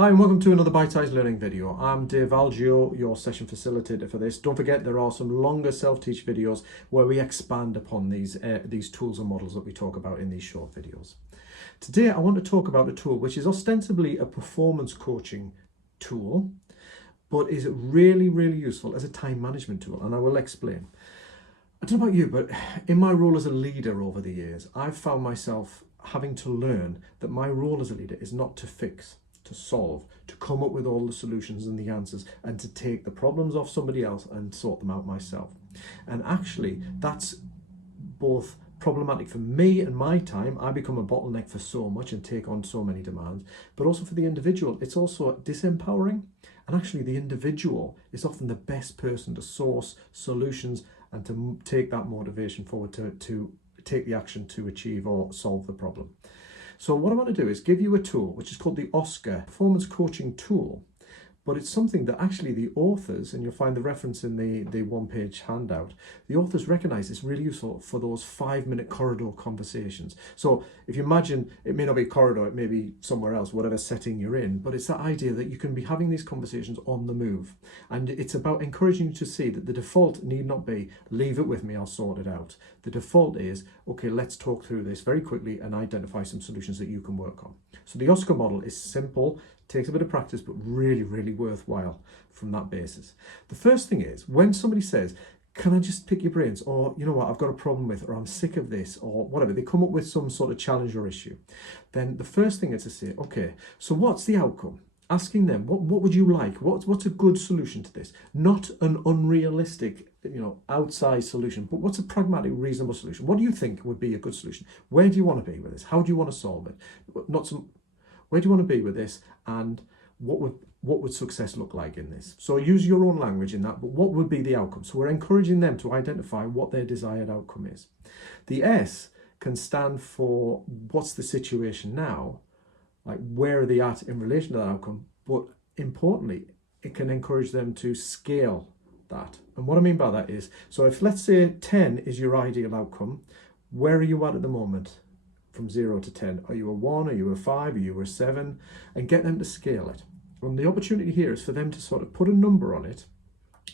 Hi and welcome to another bite-sized learning video. I'm Dave Algio, your session facilitator for this. Don't forget there are some longer self-teach videos where we expand upon these tools and models that we talk about in these short videos. Today I want to talk about a tool which is ostensibly a performance coaching tool, but is really useful as a time management tool, and I will explain. I don't know about you, but in my role as a leader over the years, I've found myself having to learn that my role as a leader is not to fix, to solve, to come up with all the solutions and the answers, and to take the problems off somebody else and sort them out myself. And actually, that's both problematic for me and my time. I become a bottleneck for so much and take on so many demands, but also for the individual, it's also disempowering. And actually, the individual is often the best person to source solutions and to take that motivation forward to take the action to achieve or solve the problem. So what I want to do is give you a tool which is called the OSKAR Performance Coaching Tool, but it's something that actually the authors, and you'll find the reference in the one-page handout, the authors recognize it's really useful for those 5-minute corridor conversations. So if you imagine, it may not be a corridor, it may be somewhere else, whatever setting you're in, but it's that idea that you can be having these conversations on the move. And it's about encouraging you to see that the default need not be, leave it with me, I'll sort it out. The default is, okay, let's talk through this very quickly and identify some solutions that you can work on. So the OSKAR model is simple, takes a bit of practice, but really worthwhile from that basis. The first thing is, when somebody says, can I just pick your brains, or you know what, I've got a problem with, or I'm sick of this, or whatever, they come up with some sort of challenge or issue, then the first thing is to say, okay, so what's the outcome? Asking them, what would you like? What's a good solution to this? Not an unrealistic, outside solution, but what's a pragmatic, reasonable solution? What do you think would be a good solution? Where do you want to be with this? How do you want to solve it? Where do you want to be with this? And what would success look like in this? So use your own language in that, but what would be the outcome? So we're encouraging them to identify what their desired outcome is. The S can stand for what's the situation now, like where are they at in relation to that outcome, but importantly, it can encourage them to scale that. And what I mean by that is, so if let's say 10 is your ideal outcome, where are you at the moment? From 0 to 10. Are you a 1? Are you a 5? Are you a 7? And get them to scale it. And the opportunity here is for them to sort of put a number on it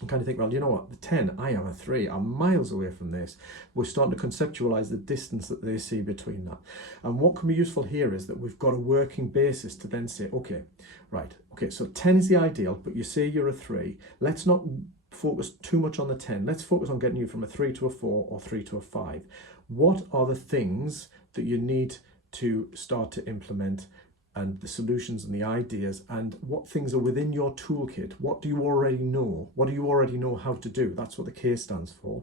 and kind of think, well, you know what, the 10, I am a 3. I'm miles away from this. We're starting to conceptualize the distance that they see between that. And what can be useful here is that we've got a working basis to then say, okay, so 10 is the ideal, but you say you're a 3. Let's not focus too much on the 10. Let's focus on getting you from a 3 to a 4 or 3 to a 5. What are the things that you need to start to implement, and the solutions and the ideas, and what things are within your toolkit? What do you already know? What do you already know how to do? That's what the K stands for.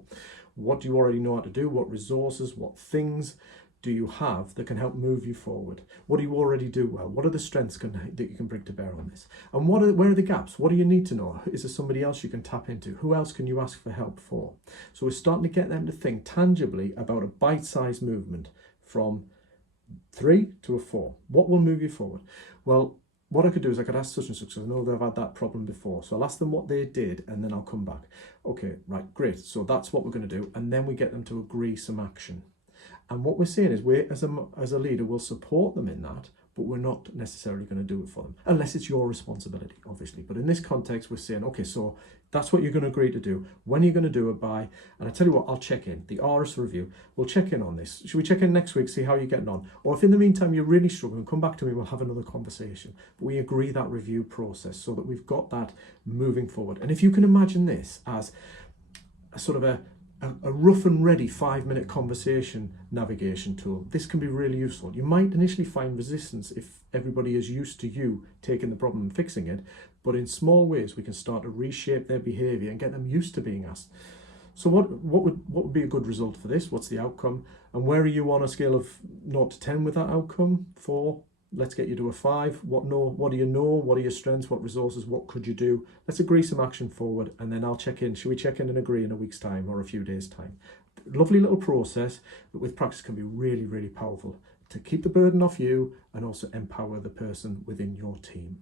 What do you already know how to do? What resources, what things do you have that can help move you forward? What do you already do well? What are the strengths that you can bring to bear on this? And where are the gaps? What do you need to know? Is there somebody else you can tap into? Who else can you ask for help for? So we're starting to get them to think tangibly about a bite-sized movement from 3 to a 4. What will move you forward? Well, what I could do is I could ask such and such, because I know they've had that problem before. So I'll ask them what they did, and then I'll come back. Okay, right, great. So that's what we're going to do. And then we get them to agree some action. And what we're saying is we, as a leader, will support them in that, but we're not necessarily going to do it for them, unless it's your responsibility, obviously. But in this context, we're saying, okay, so that's what you're going to agree to do. When are you going to do it by? And I tell you what, I'll check in. The RS review, we'll check in on this. Should we check in next week, see how you're getting on? Or if in the meantime you're really struggling, come back to me, we'll have another conversation. But we agree that review process so that we've got that moving forward. And if you can imagine this as a sort of a rough and ready 5-minute conversation navigation tool, this can be really useful. You might initially find resistance if everybody is used to you taking the problem and fixing it, but in small ways we can start to reshape their behavior and get them used to being asked. So what would be a good result for this? What's the outcome? And where are you on a scale of 0 to 10 with that outcome? 4. Let's get you to a 5. What do you know? What are your strengths? What resources? What could you do? Let's agree some action forward, and then I'll check in. Should we check in and agree in a week's time or a few days' time? Lovely little process that with practice can be really powerful to keep the burden off you and also empower the person within your team.